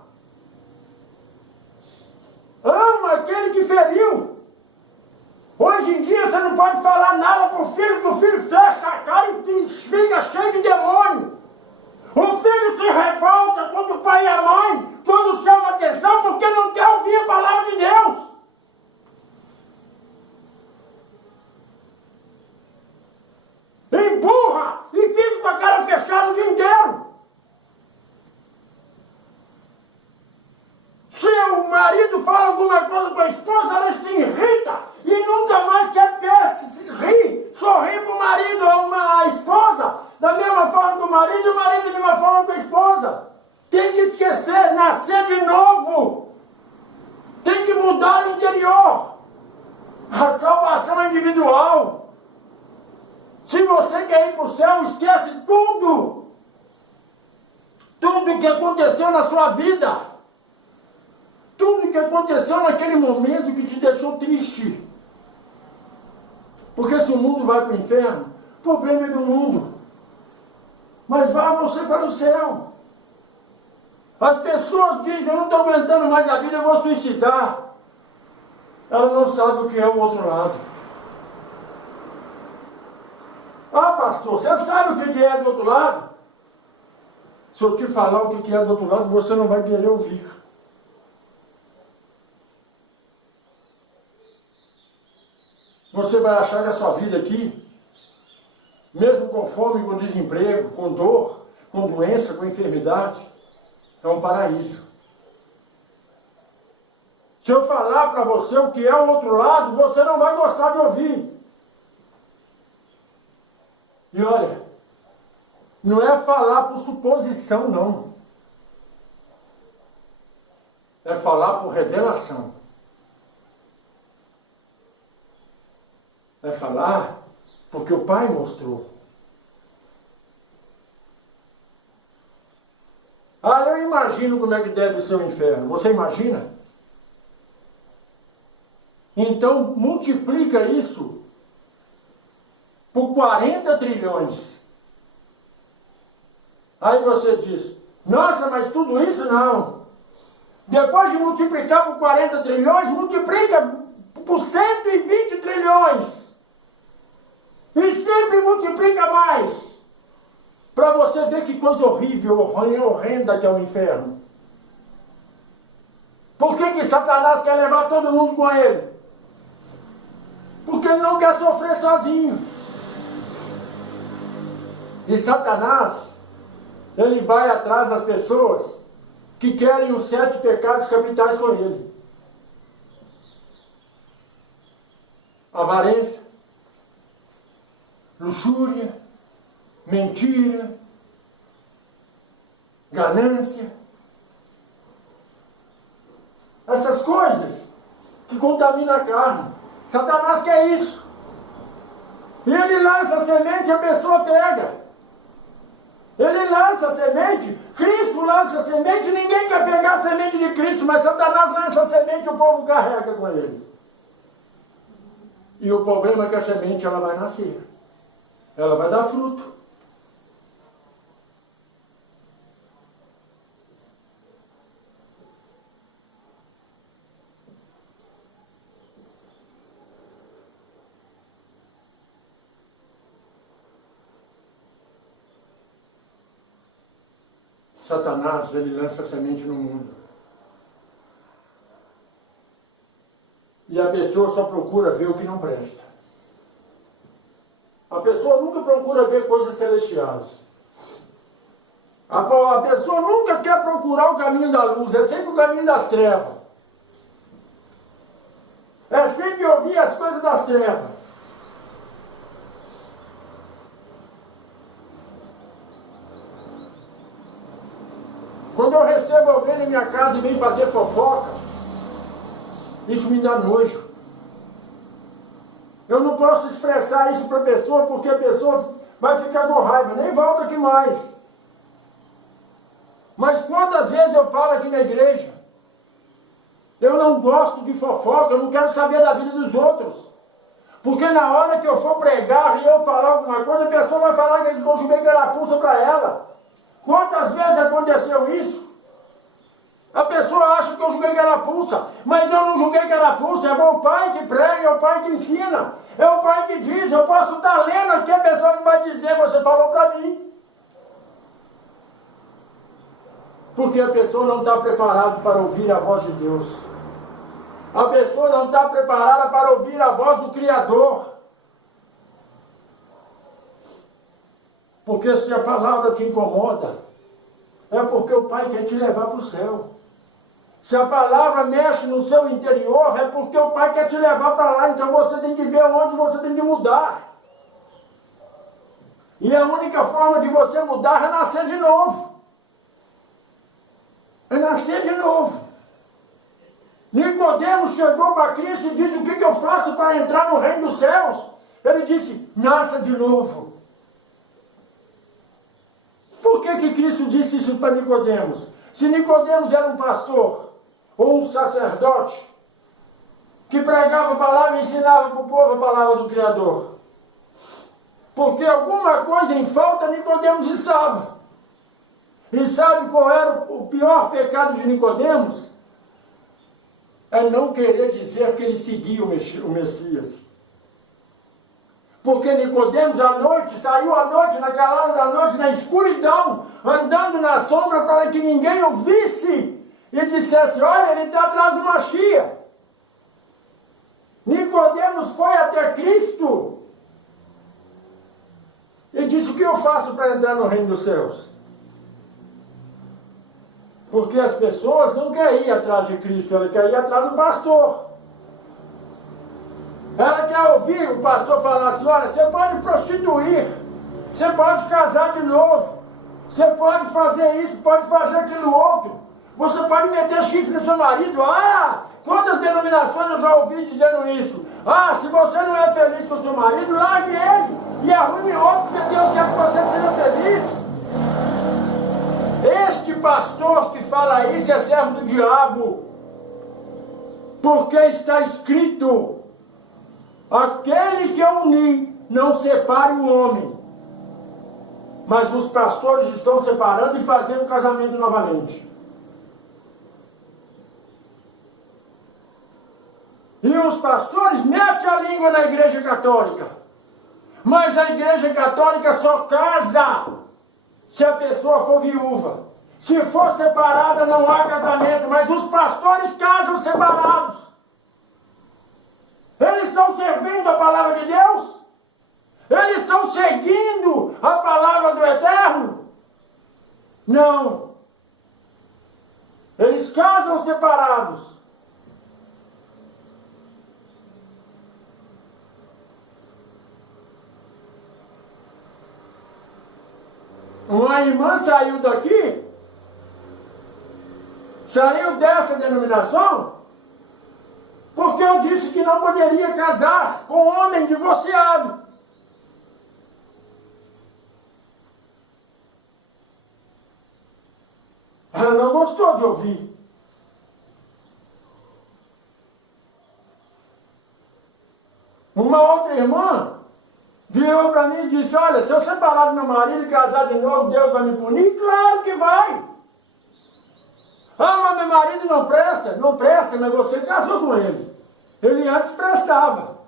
Ama aquele que feriu. Hoje em dia você não pode falar nada para o filho, que o filho fecha a cara e fica cheio de demônio. O filho se revolta contra o pai e a mãe, quando chama atenção, porque não quer ouvir a palavra de Deus. Empurra e fica com a cara fechada o dia inteiro. Se o marido fala alguma coisa com a esposa, ela se irrita e nunca mais quer rir, sorrir para o marido ou a esposa, da mesma forma que o marido, e o marido da mesma forma que a esposa. Tem que esquecer, nascer de novo. Tem tem que mudar o interior. A salvação é individual. Se você quer ir para o céu, esquece tudo. Tudo que aconteceu na sua vida. Tudo que aconteceu naquele momento que te deixou triste. Porque se o mundo vai para o inferno, o problema é do mundo. Mas vá você para o céu. As pessoas dizem, eu não estou aguentando mais a vida, eu vou suicidar. Ela não sabe o que é o outro lado. Ah, pastor, você sabe o que é do outro lado? Se eu te falar o que é do outro lado, você não vai querer ouvir. Você vai achar que a sua vida aqui, mesmo com fome, com desemprego, com dor, com doença, com enfermidade, é um paraíso. Se eu falar para você o que é o outro lado, você não vai gostar de ouvir. E olha, não é falar por suposição, não. É falar por revelação. É falar porque o Pai mostrou. Ah, eu imagino como é que deve ser o inferno. Você imagina? Então, multiplica isso por 40 trilhões. Aí você diz, nossa, mas tudo isso não. Depois de multiplicar por 40 trilhões, multiplica por 120 trilhões. E sempre multiplica mais. Para você ver que coisa horrível, horrenda que é o inferno. Por que Satanás quer levar todo mundo com ele? Porque ele não quer sofrer sozinho. E Satanás, ele vai atrás das pessoas que querem os 7 pecados capitais com ele. Avareza, luxúria, mentira, ganância. Essas coisas que contaminam a carne. Satanás quer isso. E ele lança a semente e a pessoa pega. Ele lança a semente, Cristo lança a semente, ninguém quer pegar a semente de Cristo, mas Satanás lança a semente e o povo carrega com ele. E o problema é que a semente ela vai nascer. Ela vai dar fruto. Satanás, ele lança a semente no mundo. E a pessoa só procura ver o que não presta. A pessoa nunca procura ver coisas celestiais. A pessoa nunca quer procurar o caminho da luz, é sempre o caminho das trevas. É sempre ouvir as coisas das trevas. Quando eu recebo alguém na minha casa e vem fazer fofoca, isso me dá nojo. Eu não posso expressar isso para a pessoa, porque a pessoa vai ficar com raiva, nem volta aqui mais. Mas quantas vezes eu falo aqui na igreja, eu não gosto de fofoca, eu não quero saber da vida dos outros. Porque na hora que eu for pregar e eu falar alguma coisa, a pessoa vai falar que eu joguei carapuça para ela. Quantas vezes aconteceu isso? A pessoa acha que eu joguei carapuça, mas eu não joguei carapuça, é o pai que prega, é o pai que ensina, é o pai que diz, eu posso estar lendo aqui, a pessoa que vai dizer, você falou para mim. Porque a pessoa não está preparada para ouvir a voz de Deus. A pessoa não está preparada para ouvir a voz do Criador. Porque se a palavra te incomoda, é porque o Pai quer te levar para o céu. Se a palavra mexe no seu interior, é porque o Pai quer te levar para lá. Então você tem que ver onde você tem que mudar. E a única forma de você mudar é nascer de novo. É nascer de novo. Nicodemos chegou para Cristo e disse: o que eu faço para entrar no reino dos céus? Ele disse: nasça de novo. Por que Cristo disse isso para Nicodemos? Se Nicodemos era um pastor ou um sacerdote que pregava a palavra e ensinava para o povo a palavra do Criador, porque alguma coisa em falta Nicodemos estava. E sabe qual era o pior pecado de Nicodemos? É não querer dizer que ele seguia o Messias. Porque Nicodemos à noite, saiu à noite, na calada da noite, na escuridão, andando na sombra para que ninguém o visse e dissesse: olha, ele está atrás do Machia. Nicodemos foi até Cristo e disse: o que eu faço para entrar no reino dos céus? Porque as pessoas não querem ir atrás de Cristo, elas querem ir atrás do pastor. Ela quer ouvir o pastor falar assim: olha, você pode prostituir, você pode casar de novo, você pode fazer isso, pode fazer aquilo outro, você pode meter chifre no seu marido. Ah, quantas denominações eu já ouvi dizendo isso? Ah, se você não é feliz com o seu marido, largue ele e arrume outro, porque Deus quer que você seja feliz. Este pastor que fala isso é servo do diabo, porque está escrito: aquele que eu uni, não separe o homem. Mas os pastores estão separando e fazendo o casamento novamente. E os pastores metem a língua na igreja católica. Mas a igreja católica só casa se a pessoa for viúva. Se for separada, não há casamento. Mas os pastores casam separados. Eles estão servindo a palavra de Deus? Eles estão seguindo a palavra do Eterno? Não. Eles casam separados. Uma irmã saiu daqui, saiu dessa denominação, porque eu disse que não poderia casar com homem divorciado. Ela não gostou de ouvir. Uma outra irmã virou para mim e disse: olha, se eu separar do meu marido e casar de novo, Deus vai me punir? Claro que vai! Ah, mas meu marido não presta. Não presta, mas você casou com ele. Ele antes prestava.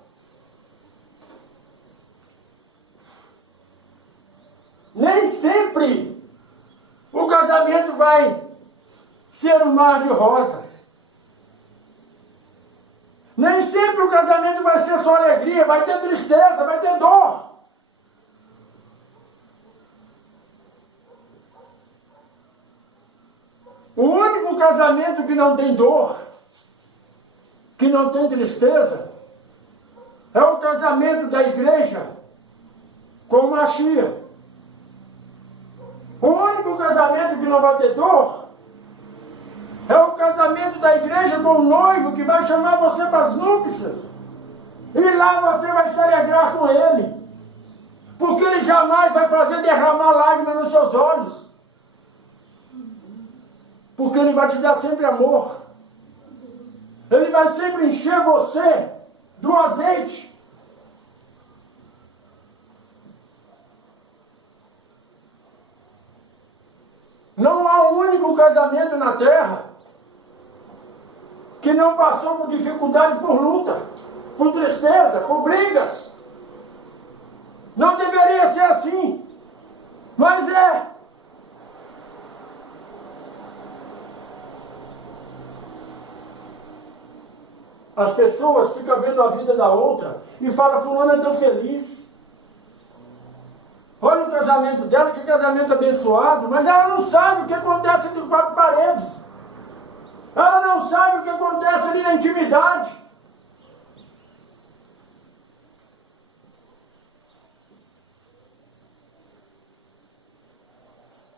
Nem sempre o casamento vai ser um mar de rosas. Nem sempre o casamento vai ser só alegria, vai ter tristeza, vai ter dor. O único casamento que não tem dor, que não tem tristeza, é o casamento da igreja com o Machia. O único casamento que não vai ter dor é o casamento da igreja com o noivo, que vai chamar você para as núpcias. E lá você vai se alegrar com ele. Porque ele jamais vai fazer derramar lágrimas nos seus olhos. Porque ele vai te dar sempre amor. Ele vai sempre encher você do azeite. Não há um único casamento na terra que não passou por dificuldade, por luta, por tristeza, por brigas. Não deveria ser assim, mas é. As pessoas ficam vendo a vida da outra e falam: fulano é tão feliz. Olha o casamento dela, que casamento abençoado. Mas ela não sabe o que acontece entre quatro paredes. Ela não sabe o que acontece ali na intimidade.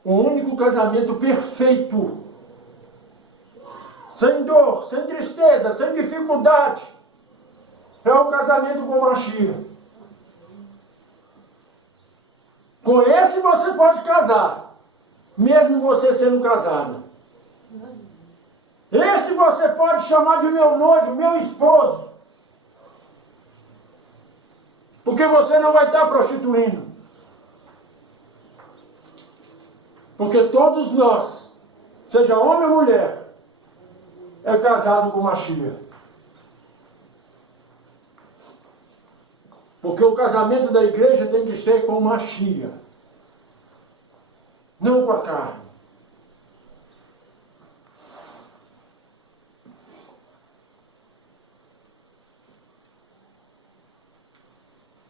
O único casamento perfeito sem dor, sem tristeza, sem dificuldade, é o casamento com Mashiach. Com esse você pode casar, mesmo você sendo casado. Esse você pode chamar de meu noivo, meu esposo. Porque você não vai estar prostituindo. Porque todos nós, seja homem ou mulher, é casado com Mashiach. Porque o casamento da igreja tem que ser com Mashiach, não com a carne.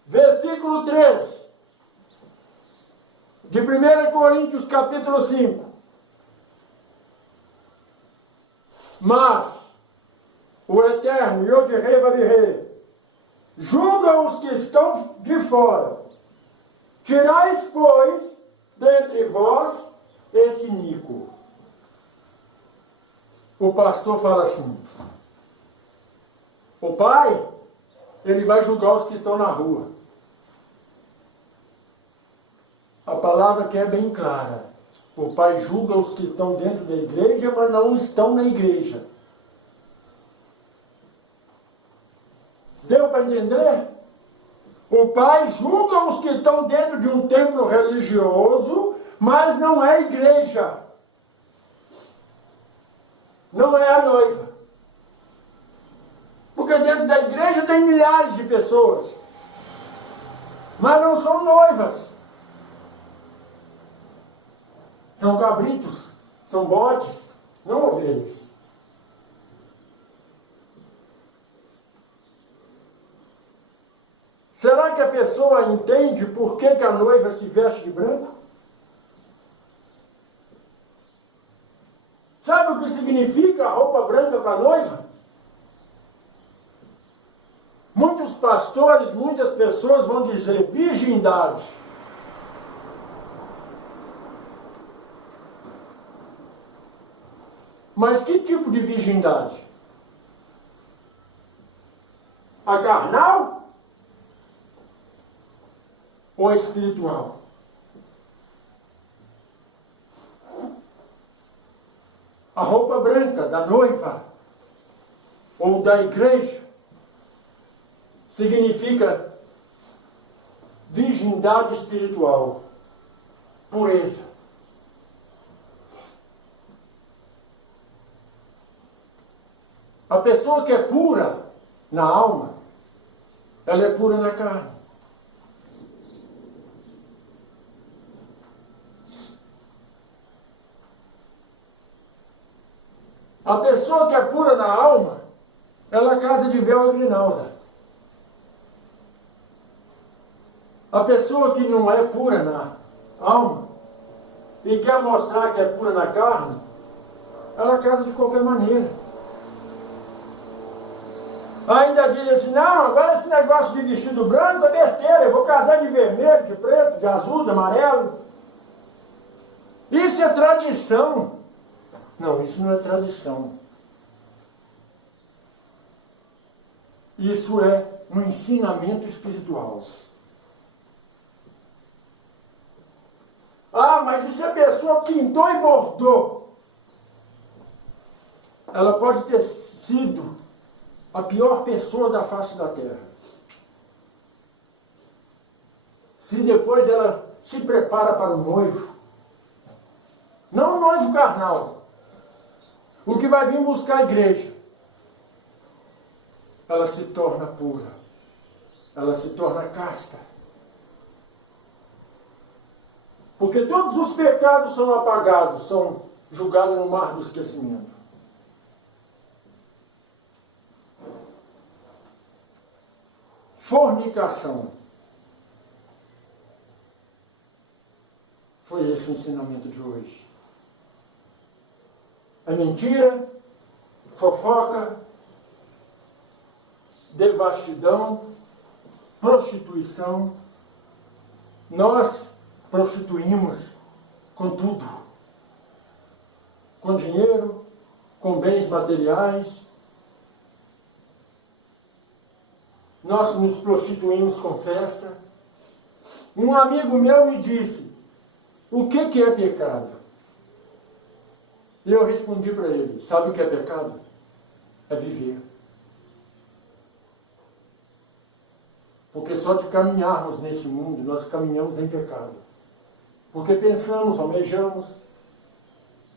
Versículo 13 de 1 Coríntios capítulo 5. Mas o Eterno, Yod-Rei Vav-Rei, julga os que estão de fora. Tirais, pois, dentre vós esse iníquo. O pastor fala assim: o pai, ele vai julgar os que estão na rua. A palavra que é bem clara. O pai julga os que estão dentro da igreja, mas não estão na igreja. Deu para entender? O pai julga os que estão dentro de um templo religioso, mas não é igreja. Não é a noiva. Porque dentro da igreja tem milhares de pessoas, mas não são noivas. São cabritos, são bodes, não ovelhas. Será que a pessoa entende por que a noiva se veste de branco? Sabe o que significa a roupa branca para a noiva? Muitos pastores, muitas pessoas vão dizer virgindade. Mas que tipo de virgindade? A carnal? Ou a espiritual? A roupa branca da noiva ou da igreja significa virgindade espiritual, pureza. A pessoa que é pura na alma, ela é pura na carne. A pessoa que é pura na alma, ela casa de véu e grinalda. A pessoa que não é pura na alma e quer mostrar que é pura na carne, ela casa de qualquer maneira. Ainda diz assim: não, agora esse negócio de vestido branco é besteira, eu vou casar de vermelho, de preto, de azul, de amarelo. Isso é tradição. Não, isso não é tradição. Isso é um ensinamento espiritual. Ah, mas e se a pessoa pintou e bordou? Ela pode ter sido a pior pessoa da face da terra. Se depois ela se prepara para o noivo, não o noivo carnal, o que vai vir buscar a igreja, ela se torna pura, ela se torna casta. Porque todos os pecados são apagados, são julgados no mar do esquecimento. Fornicação. Foi esse o ensinamento de hoje. É mentira, fofoca, devastidão, prostituição. Nós prostituímos com tudo. Com dinheiro, com bens materiais. Nós nos prostituímos com festa. Um amigo meu me disse, o que é pecado? E eu respondi para ele, sabe o que é pecado? É viver. Porque só de caminharmos nesse mundo, nós caminhamos em pecado. Porque pensamos, almejamos,